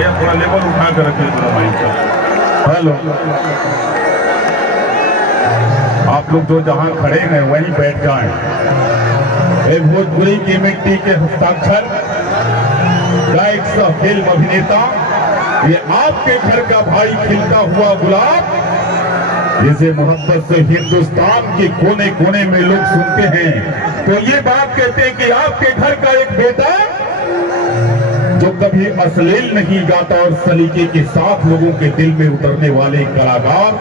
भैया थोड़ा लेवल उठा कर रखिए थोड़ा माइक का। हेलो, आप लोग जो जहां खड़े हैं वहीं बैठ जाएं। एक भोजपुरी की मिट्टी के हस्ताक्षर गायक सह फिल्म अभिनेता, ये आपके घर का भाई खिलता हुआ गुलाब, जिसे मोहब्बत से हिंदुस्तान के कोने कोने में लोग सुनते हैं। तो ये बात कहते हैं कि आपके घर का एक बेटा जो कभी अश्लील नहीं गाता और सलीके के साथ लोगों के दिल में उतरने वाले कलाकार,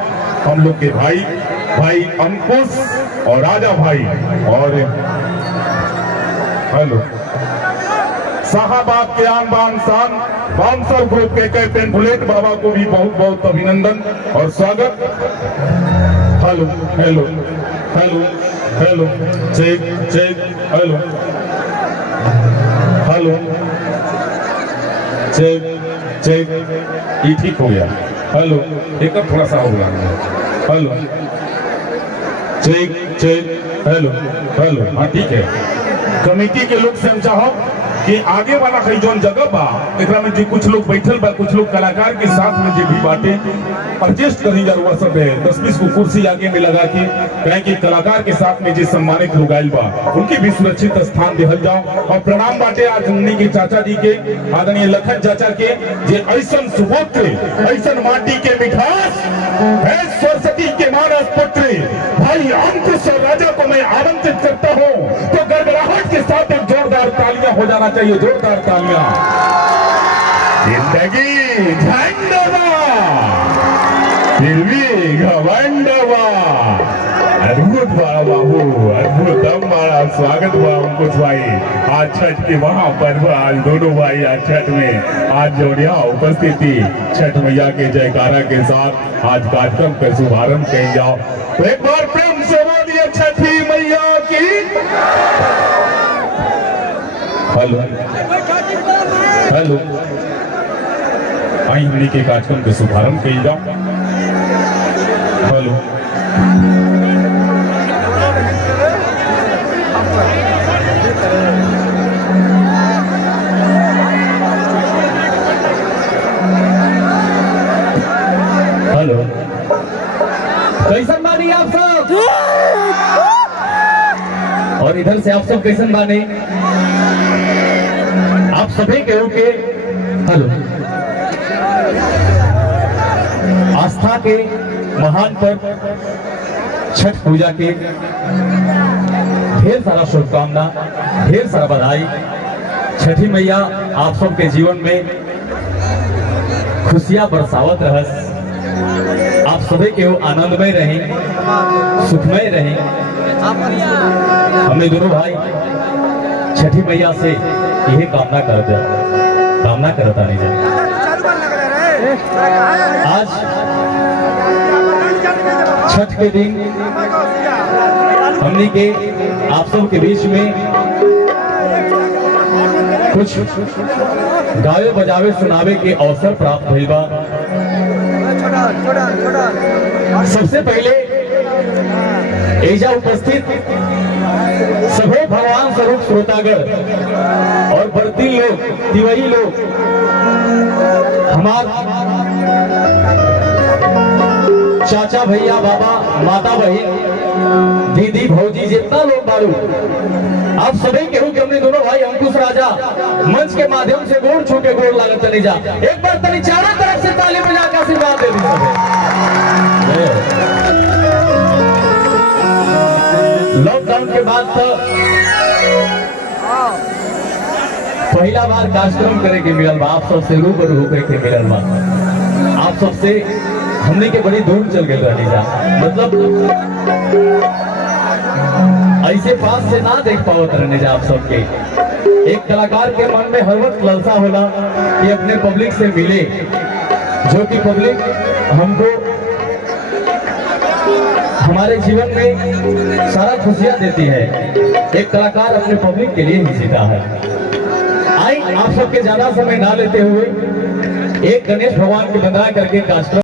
हम लोग के भाई अंकुश और राजा भाई, और हेलो साहबाब के आन बान शान बाउंसर ग्रुप के कैप्टन बुलेट बाबा को भी बहुत बहुत अभिनंदन और स्वागत। Hello hello hello hello, check check, hello hello, check check, ये ठीक हो गया। हेलो, एक थोड़ा सा होगा। Hello, check check, hello hello, हाँ ठीक है। कमेटी के लोग से हम चाहो कि आगे वाला कई जोन जगह बा एकरा में जो कुछ लोग बैठल बा, कुछ लोग कलाकार के साथ में जो भी बाटे एडजस्ट करी जा हुआ सब है 10-20 को कुर्सी आगे में लगा के, कहें कि कलाकार के साथ में जो सम्मानित लोग आयल बा उनकी भी सुरक्षित स्थान दिहल जाओ। और प्रणाम बाटे आज हमनी के चाचा जी के, आदरणीय लखन चाचा के, जे ऐसन सुपुत्र ऐसन माटी के मिठास है सरस्वती के मानस पुत्र भाई अंकुश और राजा को मैं आमंत्रित करता हूँ। तो गड़गड़ाहट के साथ एक जोरदार तालियां हो जाना चाहिए, जोरदार तालियां। जिंदगी झंडवा फिर भी घमंडवा। अद्भुत बड़ा बाबू, अद्भुत बड़ा स्वागत बा अंकुश भाई। आज छठ के महापर्व, आज दोनों भाई आज छठ में आज जोड़िया उपस्थिति छठ मैया के जयकारा के साथ आज कार्यक्रम का शुभारंभ किया जाओ। तो एक बार प्रेम से बोलिए छठी मैया की। हेलो हेलो, आई हमनी के कार्यक्रम के शुभारंभ किया जाओ। हेलो हेलो, कैसन बानी आप सब? और इधर से आप सब कैसन बानी? आप सभी के होके हेलो, आस्था के महान पर्व छठ पूजा के ढेर सारा शुभकामना, ढेर सारा बधाई। छठी मैया आप सबके जीवन में खुशियां बरसावत रहस, आप सभी के आनंदमय रहें, सुखमय रहें। हमने दोनों भाई छठी मैया से यही कामना करता नहीं जाए। आज छठ के दिन हमने के आप सब के बीच में कुछ गावे बजावे सुनावे के अवसर प्राप्त भइल बा। सबसे पहले एजा उपस्थित सभी भगवान स्वरूप श्रोतागण और बर्ती लोग, तिवारी लोग, हमार चाचा भैया, बाबा, माता, बहन, दीदी, भौजी, जितना लोग बारू, आप सभी के हो कि हमने दोनों भाई अंकुश राजा मंच के माध्यम से गोड़ छू के गोड़ लागत चली जा। एक बार तनी चारों तरफ से ताली बजा के आशीर्वाद दे दी। लॉकडाउन के बाद तो पहला बार कार्यक्रम करे के मिलल बा, आप सबसे रूबरू होकर के मिलल बा। आप सबसे हमने के बड़ी दूर चल गए रहनी जा, मतलब ऐसे पास से ना देख पावत रहने जा। आप सबके एक कलाकार के मन में हर वक्त लालसा होला कि अपने पब्लिक से मिले, जो कि पब्लिक हमको हमारे जीवन में सारा खुशियां देती है। एक कलाकार अपने पब्लिक के लिए ही जीता है। आई आप सबके ज्यादा समय ना लेते हुए एक गणेश भगवान की वंदना करके कार्यक्रम